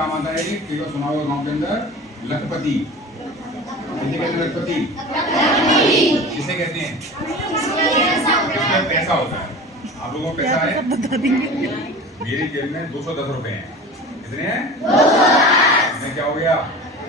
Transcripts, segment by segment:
काम आता है। एक बार सुना होगा गाँव के अंदर लखपति, किसे कहते हैं लखपति? किसे कहते हैं? इसमें पैसा होता है। आप लोगों को पैसा है? मेरी जेब में 210 रुपए हैं। कितने हैं? इसमें क्या हो गया?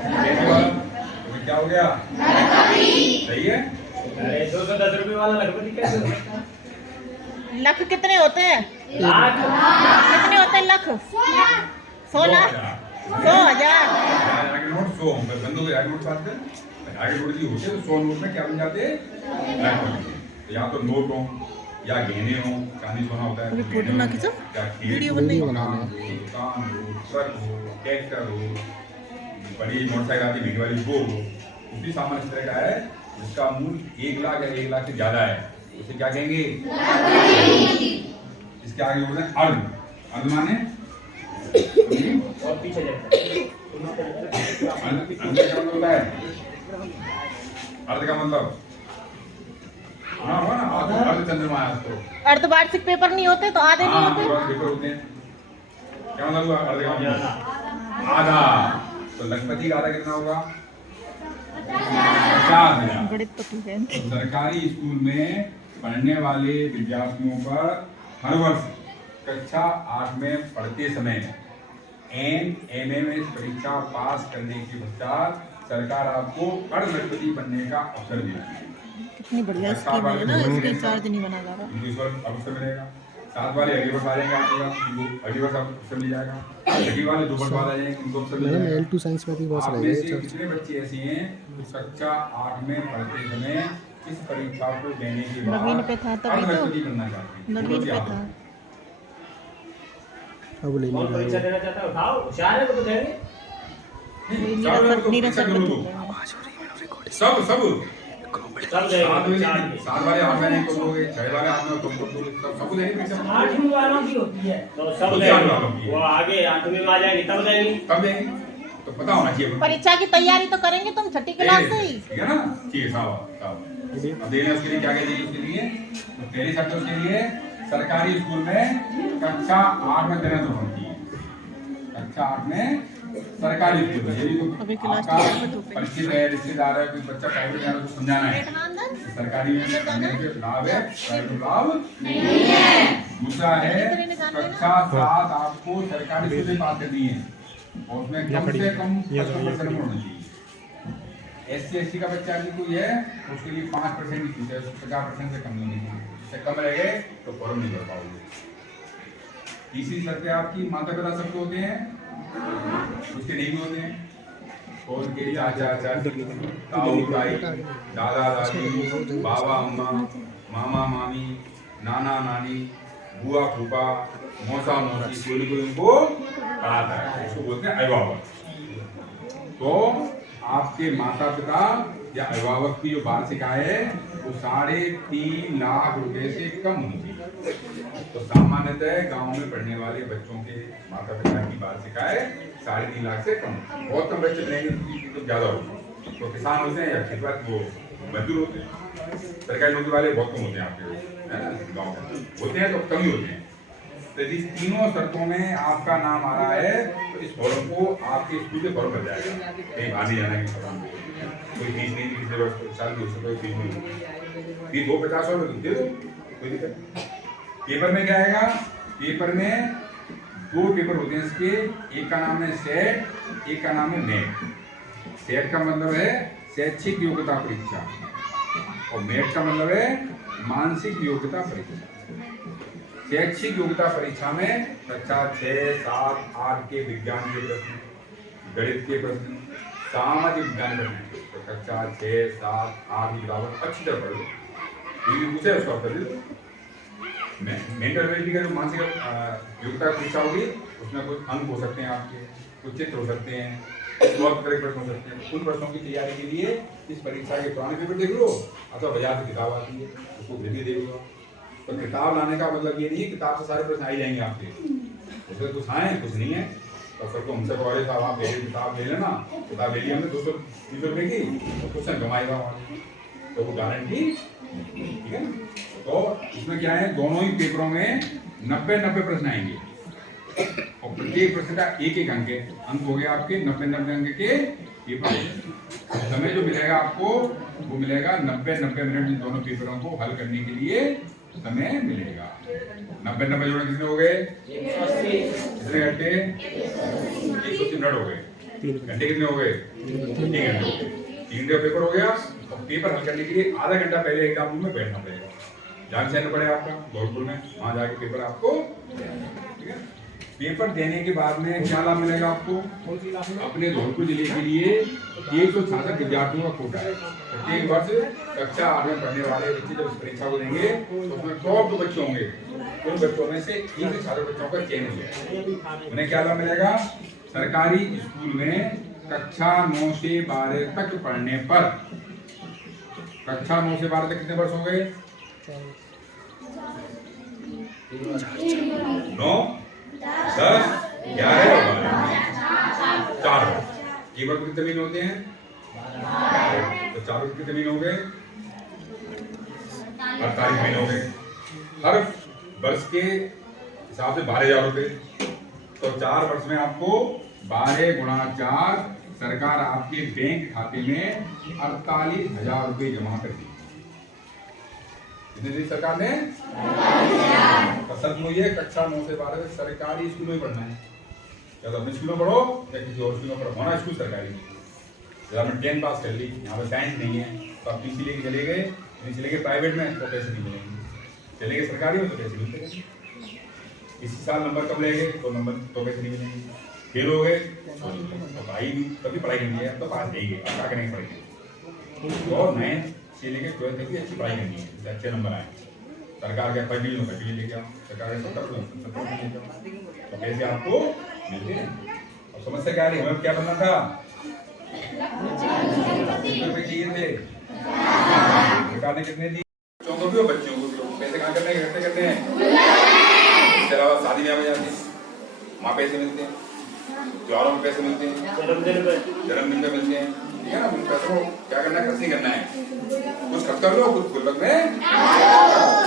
इसमें क्या हो गया? सही है? अरे 210 रुपए वाला लखपति कैसे हो? लाख कितने होते हैं? कितने होते हैं लाख? 100 लाख, 100,000। नोट 100 बंदों के नोट बात कर आगे नोट जी होते तो 100 नोट में क्या बन जाते? लाख। या तो नोट हो या गहने हो, चांदी सोना होता है, फोटो ना खींचो, वीडियो बनाना दुकान हो, ट्रक हो, ट्रैक्टर हो, बड़ी मोटरसाइकिल आती भीड़ वाली वो हो, उसी सामान इस तरह का है जिसका मूल्य 1 लाख या 1 लाख से ज्यादा है, उसे क्या कहेंगे? इसके आगे बोलते हैं अर्ध। अर्ध माने और पीछे अर्ध का मतलब होता है, अर्ध का मतलब हाँ हुआ ना, अर्ध चंद्रमा है तो अर्धवार्षिक पेपर नहीं होते तो आधे नहीं होते? पेपर होते हैं। क्या मतलब हुआ अर्ध का मतलब? आधा। तो लखपति का आधा कितना होगा? 50,000। गणित तो ठीक है। सरकारी स्कूल में पढ़ने वाले विद्यार्थियों पर हर वर्ष कक्षा 8 में पढ़ते समय एमएमएस परीक्षा पास करने के पश्चात सरकार आपको अर्धलखपति बनने का अवसर देती है। कितनी बढ़िया स्कीम है ना, इसके चार्ज नहीं बना जा रहा। इस वर्ष अवसर मिलेगा, 7 वाले अगले वर्ष आ जाएंगे आपको, अगले वर्ष अवसर मिल जाएगा, छठी वाले 2 वर्ष बाद आ जाएंगे, उनको अवसर मिल जाएगा। L2 साइंस में भी बहुत आप सारे में हैं। से कितने बच्चे ऐसे हैं जो कक्षा 8 में पढ़ते समय इस परीक्षा को देने के बाद नवीन पे था तभी तो, अर्धलखपति बनना चाहते हैं? नवीन पे था। अब ले कौन परीक्षा लीजिए। देना चाहता है? उठाओ, होशियार है वो तो देंगे। नीरज सर सब सब देंगे। 7 वाले 8 में नहीं तुम लोगे, 6 वाले 8 में तुम लोगे, सबको देंगे परीक्षा। 8वीं वालों की होती है तो सब होती है 8वीं वालों की। देंगे। वो आगे 8वीं में आ जाएंगे तब देंगे। तब देंगे तो पता होना चाहिए परीक्षा की तैयारी तो करेंगे तुम छठी क्लास से ही। ठीक है ना? ठीक है साहब। अब देने उसके लिए क्या क्या चाहिए? उसके लिए तो पहली शर्त उसके लिए सरकारी स्कूल में कक्षा 8 में देना तो होती है। कक्षा 8 में सरकारी स्कूल में, यदि अभी तो क्लास आपका टीचर को परिचित है, रिश्तेदार है, कोई बच्चा प्राइवेट जा रहा है तो समझाना है कि सरकारी में पढ़ने के लाभ है, प्राइवेट लाभ नहीं है। दूसरा है कक्षा 7 आपको सरकारी स्कूल से पास करनी है और उसमें कम से कम 50% होना चाहिए। SC/ST का बच्चा यदि कोई है उसके लिए 5% की फीस है, 50% से कम नहीं है। इससे कम रह गए तो फॉर्म नहीं भर पाओगे। तीसरी शर्त है आपकी माता पिता सबके होते हैं, उसके नहीं भी होते हैं, और उनके लिए चाचा ताऊ ताई दादा दादी बाबा अम्मा मामा मामी नाना नानी बुआ फूफा मौसा मौसी कोई उनको पढ़ाता है, उसको बोलते हैं अभिभावक। तो आपके माता पिता या अभिभावक की जो वार्षिक आय है वो 3.5 लाख रुपए से कम होनी चाहिए। तो सामान्यतः गांव में पढ़ने वाले बच्चों के माता पिता की वार्षिक आय 3.5 लाख से कम। बहुत कम बच्चे रहेंगे तो ज्यादा होगी। तो किसान होते हैं या खेतवाड़ी वो मजदूर होते हैं, सरकारी नौकरी वाले बहुत कम होते हैं आपके, है ना? गाँव में होते हैं तो कम ही होते हैं। तो यदि तीनों शर्तों में आपका नाम आ रहा है तो इस फॉर्म को आपके स्कूल से फॉर्म भर जाएगा। कहीं बाहर नहीं जाना कि फॉर्म कोई फीस नहीं, किसी वर्ष साल की उससे कोई फीस नहीं, फीस 50 रुपये दे दो, कोई दिक्कत नहीं। पेपर में क्या आएगा? पेपर में 2 पेपर होते हैं इसके, एक का नाम है सेट, एक का नाम है नेट। सेट का मतलब है शैक्षिक योग्यता परीक्षा और नेट का मतलब है मानसिक योग्यता परीक्षा। शैक्षिक योग्यता परीक्षा में कक्षा 6, 7, 8 के विज्ञान के प्रश्न, गणित के प्रश्न, सामाजिक विज्ञान प्रश्न, तो कक्षा 6, 7, 8 की किताबें अच्छी तरह पढ़ लो, पूछे उसका उत्तर दे दो। मेंटल एबिलिटी का जो मानसिक योग्यता परीक्षा होगी उसमें कुछ अंक हो सकते हैं आपके, कुछ चित्र हो सकते हैं, बहुत तरह के प्रश्न हो सकते हैं। उन प्रश्नों की तैयारी के लिए इस परीक्षा के पुराने पेपर देख लो अथवा बाजार से किताब आती है उसको खरीद देख लो। तो किताब लाने का मतलब ये नहीं है किताब से सारे प्रश्न आ ही जाएंगे आपके, उसमें कुछ आए कुछ नहीं है। तो सर को हमसे कॉलेज साहब आप पहले किताब ले लेना, किताब ले ली हमने 230 रुपये की, तो कुछ कमाएगा तो वो गारंटी, ठीक है ना? तो इसमें क्या है, दोनों ही पेपरों में 90 प्रश्न आएंगे। और प्रत्येक प्रश्न का एक एक अंक हो गए आपके 90 अंक के पेपर। समय जो मिलेगा आपको वो मिलेगा 90 मिनट इन दोनों पेपरों को हल करने के लिए समय मिलेगा। 90 जोड़े कितने हो गए? कितने घंटे? 180 मिनट हो गए। घंटे कितने हो गए? 3 घंटे हो गए। 3 घंटे पेपर हो गया। और पेपर हल करने के लिए आधा घंटा पहले एग्जाम रूम में बैठना पड़ेगा। जान जाना पड़ेगा आपका धौलपुर में, वहां जाके पेपर आपको। ठीक है, पेपर देने के बाद में क्या लाभ मिलेगा आपको? अपने धौलपुर जिले के लिए 166 विद्यार्थियों का कोटा है। प्रत्येक वर्ष कक्षा 8 में पढ़ने वाले बच्चे जब इस परीक्षा को देंगे तो उसमें 100 बच्चे होंगे। उन बच्चों में से 166 बच्चों का चयन हो जाएगा। उन्हें क्या लाभ मिलेगा? सरकारी स्कूल में कक्षा 9 से 12 तक पढ़ने पर, कक्षा 9 से 12 तक कितने वर्ष हो गए? 9, 10, 11 और 12, 4 वर्ष। एक वर्ष कितने महीने होते हैं? तो 4 वर्ष कितने महीने हो गए? 48 महीने हो गए। हर वर्ष के हिसाब से 12,000 रुपए। तो 4 वर्ष में आपको 12 गुणा 4, सरकार आपके बैंक खाते में 48,000 रुपए जमा कर दी। कितने दी सरकार ने? कसरत ये कक्षा 9 से 12 सरकारी स्कूल में पढ़ना है। या तो अपने स्कूल में पढ़ो या किसी और स्कूल में पढ़ो, होना स्कूल सरकारी। जब आपने 10 पास कर ली, यहाँ पे साइंस नहीं है तो आप पीसी लेके चले गए, चले गए प्राइवेट में तो पैसे नहीं मिलेंगे, चले गए सरकारी में तो पैसे मिलते हैं। इसी साल नंबर कम ले गए तो नंबर तो पैसे नहीं मिलेंगे, फेल हो गए तो भाई कभी पढ़ाई करनी है, अब तो पास नहीं गए, अब क्या करेंगे पढ़ेंगे। और 9th से लेकर 12th तक भी अच्छी पढ़ाई करनी है, अच्छे नंबर आए। सरकार के 5 डिवीजन 5 डिवीजन लेके आओ, सरकार के 70 लेके आओ, तो पैसे आपको मिलते हैं। और समस्या क्या है? हमें क्या बनना था? चाहिए थे, सरकार ने कितने दी? बच्चों को भी और बच्चों को भी। पैसे कहाँ करने हैं? इकट्ठे करते हैं। इसके अलावा शादी ब्याह में जाते हैं, वहाँ पैसे मिलते हैं, त्योहारों में पैसे मिलते हैं, जन्मदिन पे मिलते हैं। ठीक है ना? उन पैसों को क्या करना है? खर्च नहीं करना है, कुछ खर्च कर लो, कुछ गुल्लक में।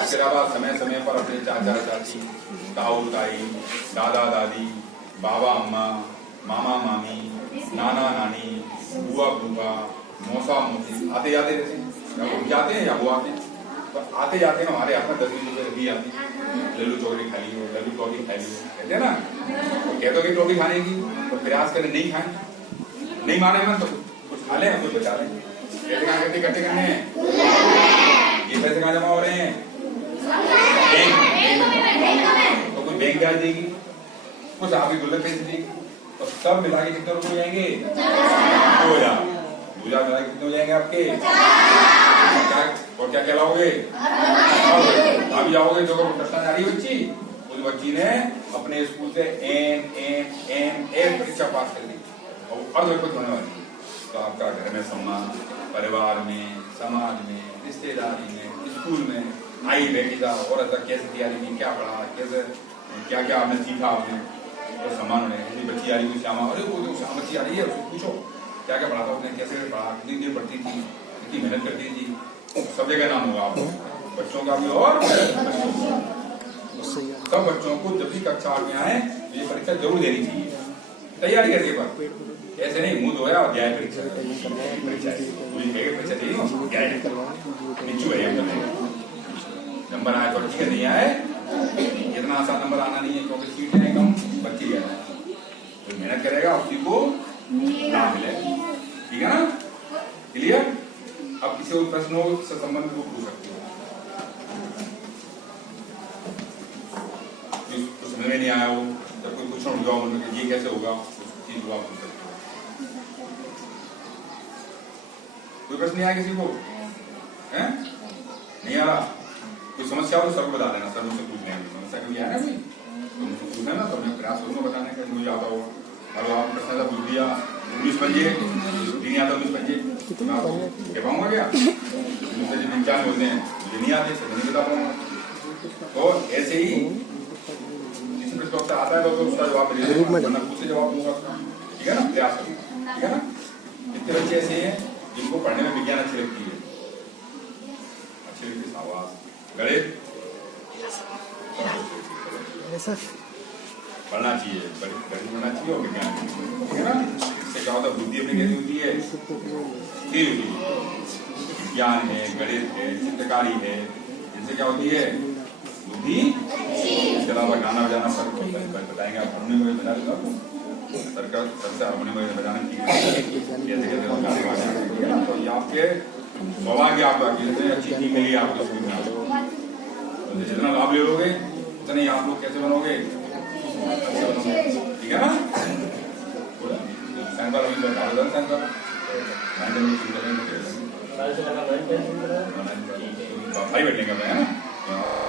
इसके अलावा समय समय पर अपने चाचा चाची, ताऊ ताई, दादा दादी, बाबा अम्मा, मामा मामी, नाना नानी, बुआ बुआ, मौसा मौसी आते जाते रहते हैं। या वो जाते हैं या वो आते हैं, तो आते जाते हैं हमारे हाथ में 10-20 रुपए भी आते हैं। लल्लू चौकी खा ली हो, लल्लू टॉफी खाई ली हो, कहते हैं ना। तो कहते हो कि टॉफी खाने की, तो प्रयास करें नहीं खाएं, नहीं माने मन तो कुछ खा लें, कुछ बचा लें। कैसे कहाँ करते इकट्ठे करने हैं? ये पैसे कहाँ जमा हो रहे हैं? बैंक। तो कोई बैंक ब्याज देगी, कुछ आपकी गुल्लक पैसे देगी, तो सब मिला के कितने रुपए हो जाएंगे? 2,000। 2,000 मिला के कितने हो जाएंगे आपके? और क्या कहलाओगे? अभी जाओगे जो पटना जा रही बच्ची, उस बच्ची ने अपने स्कूल से एन परीक्षा पास कर ली और अर्धविकसित होने वाली। तो आपका घर में सम्मान, परिवार में, समाज में, रिश्तेदारी में, स्कूल में आई बेटी का और ऐसा कैसे तैयारी की, क्या पढ़ा, कैसे क्या क्या आपने सीखा, आपने तो सम्मान होने। बच्ची आ रही है श्यामा, अरे वो श्यामा बच्ची आ रही है, उसको पूछो क्या क्या पढ़ा था उसने, कैसे पढ़ा, कितनी देर पढ़ती थी, कितनी मेहनत करती थी, सब जगह नाम होगा आपको, बच्चों का भी और सब बच्चों को जब भी कक्षा 8 में आए तो ये परीक्षा जरूर देनी चाहिए, तैयारी करके। पर ऐसे नहीं मुंह धोया और गया परीक्षा नंबर आए तो ठीक है, नहीं आए इतना आसान नंबर आना नहीं है, क्योंकि सीट है कम, बच्चे है, तो मेहनत करेगा उसी को लाभ मिलेगा। ठीक है ना? क्लियर? अब किसी और प्रश्नों से संबंधित को पूछ सकते हो, कुछ समझ में नहीं आया हो, जब कोई क्वेश्चन उठ जाओ मतलब ये कैसे होगा, चीज आप पूछ सकते हो। कोई प्रश्न नहीं आया किसी को? हैं? नहीं आ रहा? कोई समस्या हो तो सर को बता देना, सर मुझसे पूछने हैं, समस्या कभी आया ना भाई तो मुझसे पूछना ना, तो मैं प्रयास करूंगा बताने का, मुझे आता होगा। और आप प्रश्न ऐसा पूछ दिया 19 पंजे, नहीं आता 19 पंजे, मैं आपको कह पाऊंगा क्या? मुझसे जो 95 होते हैं मुझे नहीं आते, तो नहीं बता पाऊंगा। तो ऐसे ही जिस प्रश्न से आता है तो उसका जवाब मिलेगा, पूछे जवाब दूंगा उसका। ठीक है ना? प्रयास करूंगा। ठीक है ना? इतने बच्चे ऐसे हैं जिनको पढ़ने में विज्ञान अच्छी लगती है, अच्छी लगती है आवाज, गणित पढ़ना चाहिए, गणित पढ़ना चाहिए और विज्ञान, ठीक है ना। इससे क्या होता है, बुद्धि अपनी कैसी होती है, स्थिर होती है। विज्ञान है, गणित है, चित्रकारी है, इनसे क्या होती है, बुद्धि। इसके अलावा गाना बजाना सर बताएंगे, आप हारमोनियम में बजा देगा सर से हारमोनियम में बजाना कैसे कैसे गाने बजाना, ठीक है ना। तो ये आपके सौभाग्य, आप अच्छी की गई आपको स्कूल में, तो जितना लाभ ले लोगे उतने ही आप लोग कैसे बनोगे, अच्छे बनोगे, ठीक है ना। सैंपल अभी बता दो, सैंपल भाई बैठने का है ना।